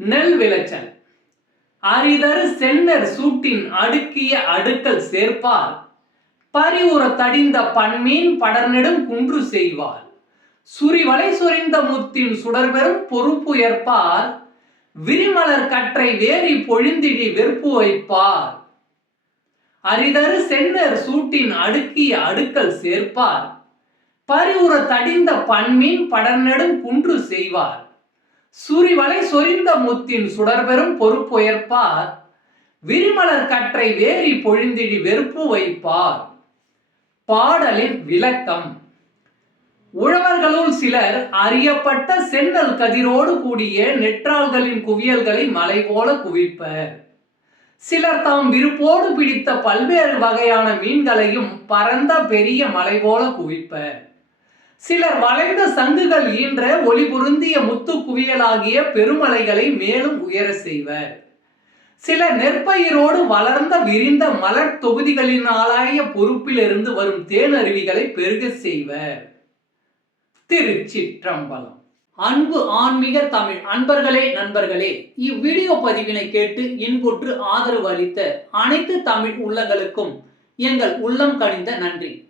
நெல் விளைச்சல். அரிதரு சென்னர் சூட்டின் அடுக்கிய அடுக்கல் சேர்ப்பார். பரிவுற தடிந்த பன்மீன் படர்நெடும் குன்று செய்வார். சுரிவலை சொரிந்த முத்தின் சுடர்பெறும் பொறுப்பு ஏற்பார். விரிமலர் கற்றை வேரி பொழிந்திடி வெறுப்பு வைப்பார். அரிதரு சென்னர் சூட்டின் அடுக்கிய அடுக்கல் சேர்ப்பார். பரிவுற தடிந்த பன்மீன் படர்நெடும் குன்று செய்வார். சுரிவலை சொரிந்த முத்தின் சுடர்பெறும் பொறுப்புயர்ப்பார். விரிமலர் கற்றை வேரி பொழிந்திடி வெறுப்பு வைப்பார். பாடலின் விளக்கம். உழவர்களுள் சிலர் அறியப்பட்ட சென்னல் கதிரோடு கூடிய நெற்றாள்களின் குவியல்களை மலை போல குவிப்பர். சிலர் தாம் விருப்போடு பிடித்த பல்வேறு வகையான மீன்களையும் பரந்த பெரிய மலை போல குவிப்பர். சிலர் வளைந்த சங்குகள் ஈன்ற ஒளி பொருந்திய முத்து குவியலாகிய பெருமலைகளை மேலும் உயர செய்வர். சில நெற்பயிரோடு வளர்ந்த விரிந்த மலர் தொகுதிகளினாலாய பொறுப்பிலிருந்து வரும் தேனருவிகளை பெருக செய்வர். திருச்சிற்றம்பலம். அன்பு ஆன்மீக தமிழ் அன்பர்களே நண்பர்களே இவ்வீடியோ பதிவினை கேட்டு இன்புற்று ஆதரவு அளித்த அனைத்து தமிழ் உள்ளங்களுக்கும் எங்கள் உள்ளம் கனிந்த நன்றி.